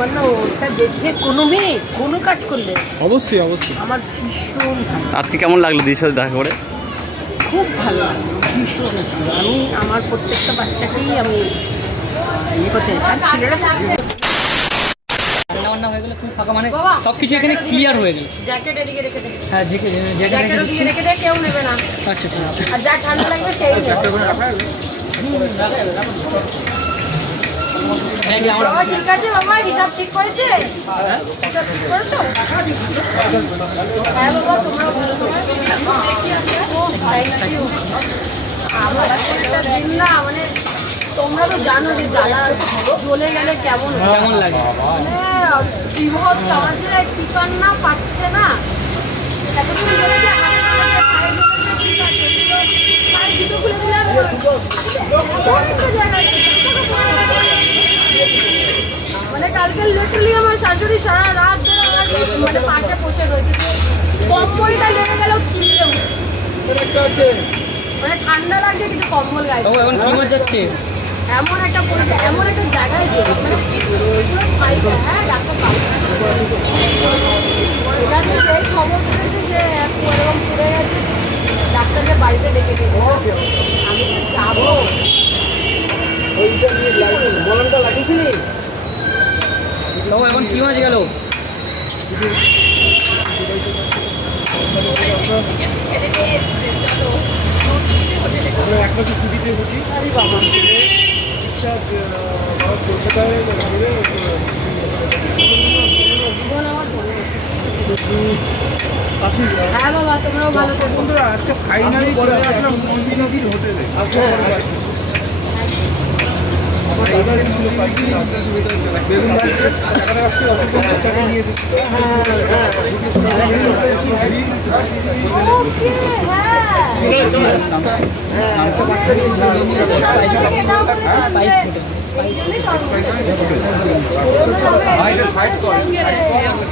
আমার না ওটা দেখে কোনো মেয়ে কোনো কাজ করলে অবশ্যই অবশ্যই। আমার ভীষণ ভালো। আজকে কেমন লাগলো দিদির সাথে দেখা করে? খুব ভালো লাগলো, ভীষণ ভালো। আমি আমার প্রত্যেকটা বাচ্চাকেই আমি ইয়ে করতে চাই, কারণ ছেলেরা তো রান্না বান্না হয়ে গেলে তুমি ফাঁকা মানে সব কিছু এখানে ক্লিয়ার হয়ে গেল। জ্যাকেট এদিকে রেখে দে, হ্যাঁ জ্যাকেট ওদিকে রেখে দে, কেউ নেবে না। আচ্ছা ঠিক আছে। আর যা ঠান্ডা লাগবে সেই নেবে। বাবা ঠিক আছে, বাবা হিসাব ঠিক করেছে? হিসাব ঠিক করেছো? হ্যাঁ বাবা, তোমরাও ভালো থাকো। Thank you. আমার একটা দিন না, মানে তোমরা তো জানো যে জ্বালা জ্বলে গেলে কেমন হয়। কেমন লাগে? মানে বিভৎস, আমার যে কি কান্না পাচ্ছে না, এতদিন ধরে যে হাতে হাতে পায়ে ঢুকেছে, ঠিক আছে, পায়ে জুতো খুলে দিলাম, এমন একটা জায়গায় মানে কালকে লিটারালি আমার শাশুড়ি সারা রাত ধরে আমার মানে পাশে বসে রয়েছে, কম্বলটা লেগে গেল ছিঁড়ে, মানে ঠান্ডা লাগছে কিন্তু কম্বল গায়ে। ও এখন কি মজা যাচ্ছে? এমন একটা পরিচয়, এমন একটা জায়গায় যে মানে পুরো ফাইটার। হ্যাঁ ডাক্তার এটা যে খবর পেয়েছে যে এরকম পড়ে গেছে, ডাক্তারকে বাড়িতে ডেকে দিল। আমি তো যাবো। বলনটা লাগিয়েছিলি? ও এখন কি মাছ গেল? ছেলে নিয়ে এসছে, চলো এক বছর ছুটিতে এসেছি। আরে বাবা, জীবন আমার ধন্য। হ্যাঁ বাবা, তোমরাও ভালো থেকো। বন্ধুরা আজকে ফাইনালি চলে আসলাম নন্দিনীদির হোটেলে। বেগুন বাড়িতে টাকাটা আসতে অসুবিধা বাচ্চাকে নিয়ে এসেছি।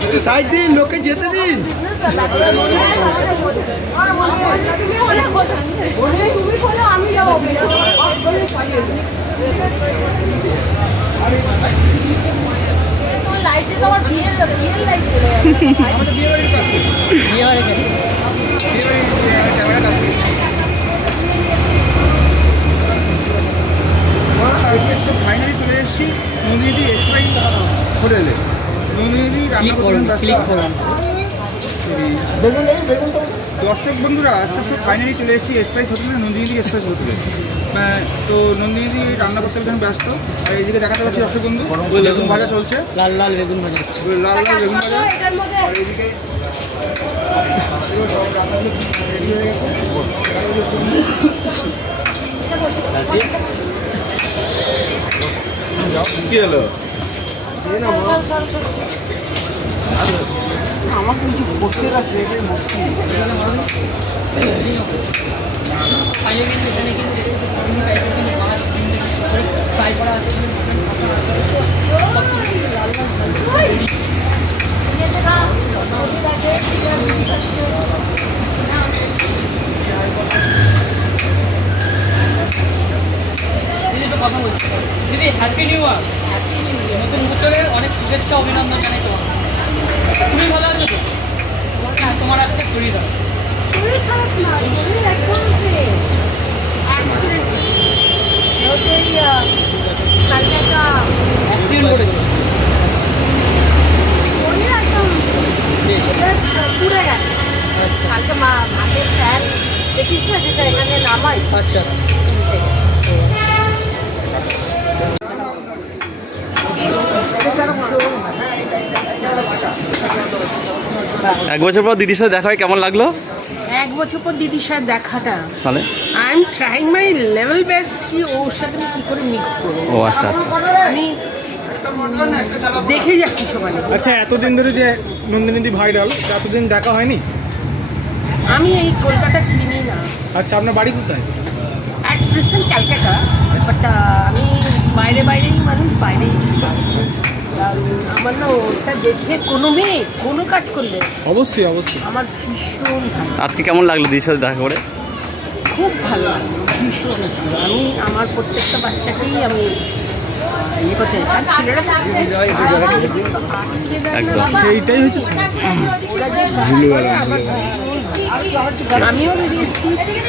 ওকে, সাইড দিন, লোকে যেতে দিন। আমি যাবো। লাইটে তো আমার বিয়ের লাইট চলে যাবে। আমাদের বিয়ে বাড়ির কাছে, বিয়ে হয়ে গেছে। বিয়ে বাড়ির ক্যামেরা কাছে। ফাইনালি চলে এসেছি নন্দিনীদি এসপাই হোটেলে। নন্দিনীদি রান্না করবেন ক্লিক করুন। দর্শক বন্ধুরা আজকে ফাইনালি চলে এসেছি স্পাইস হোটেলে, নন্দিনীদি স্পাইস হোটেলে। তো নন্দিনীদি রান্না করতে এখানে ব্যস্ত। আর এইদিকে দেখাতে পাচ্ছি দর্শক বন্ধু, বেগুন ভাজা চলছে, লাল লাল বেগুন ভাজা। লাল লাল বেগুন ভাজা। এটার মধ্যে আর এইদিকে রেডি হয়ে গেছে। কি হলো? আমার কিন্তু করতে গেছে এটাই মুশকিল। দিদি হ্যাপি নিউ ইয়ার, নতুন বছরের অনেক শুভেচ্ছা অভিনন্দন জানাই তোমাকে। তুমি ভালো আছো তো? হ্যাঁ, তোমার আজকে শরীর খারাপ। শরীর খারাপ না, শরীর একদম অ্যাক্সিডেন্ট কালকে একটা অ্যাক্সিডেন্ট করেছে। শরীর একদম পুড়ে গেছে। কালকে মাঠের ফ্যান দেখিস না যেটা এখানে নামাই, আচ্ছা, এক বছর পর দিদির সাথে দেখা হয়, কেমন লাগলো? এক বছর পর দিদির সাথে দেখাটা, তাহলে I am trying my level best কি ওর সাথে আমি কী করে মিট করবো। ও আচ্ছা আচ্ছা। আমি দেখে যাচ্ছি সবাই। আচ্ছা, এতদিন ধরে যে নন্দিনীদি ভাইরাল, এতদিন দেখা হয়নি? আমি এই কলকাতা চিনি না, আচ্ছা, আপনার বাড়ি কোথায়? অ্যাট প্রেজেন্ট ক্যালকাটা, বাট আমি বাইরেই মানুষ, বাইরেই ছিলাম। আমার না ওটা দেখে কোনো মেয়ে কোনো কাজ করলে অবশ্যই অবশ্যই। আমার ভীষণ ভালো। আজকে কেমন লাগলো দিদির সাথে দেখা করে? খুব ভালো লাগলো, ভীষণ ভালো। আমি আমার প্রত্যেকটা বাচ্চাকেই আমি ইয়ে করতে আর ছেলেরা তো একদম। সেইটাই হচ্ছে আমিও বেরিয়ে এসেছি,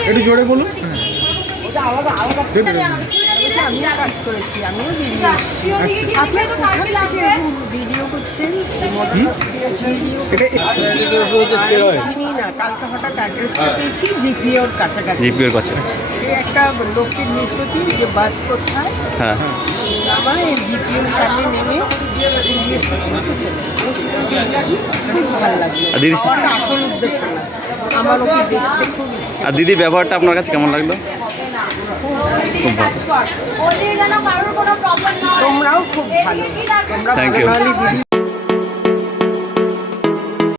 একটু জোরে বলুন। আমিও কাজ করেছি, আমিও বেরিয়ে এসেছি। আপনার কোথা থেকে এরকম ভিডিও করছেন? চিনি না, কালকে হঠাৎ অ্যাড্রেসটা পেয়েছি জিপিওর কাছাকাছি। জিপিওর কাছে। সে একটা লোককে জিজ্ঞেস করছি যে বাস কোথায়, হ্যাঁ আমার জিপিওর সামনে নেমে জিজ্ঞেস করতে চলে খুব ভালো লাগলো। আর দিদি আমার আসল উদ্দেশ্য না, আমার ওকে দেখতে খুব ইচ্ছে। আর দিদির ব্যবহারটা আপনার কাছে কেমন লাগলো? খুব ভালো। কাজ কর ওদের যেন কারোর কোনো প্রবলেম না হয় তোমরাও খুব ভালো, তোমরা Thank ভালো you. নাহলে দিদি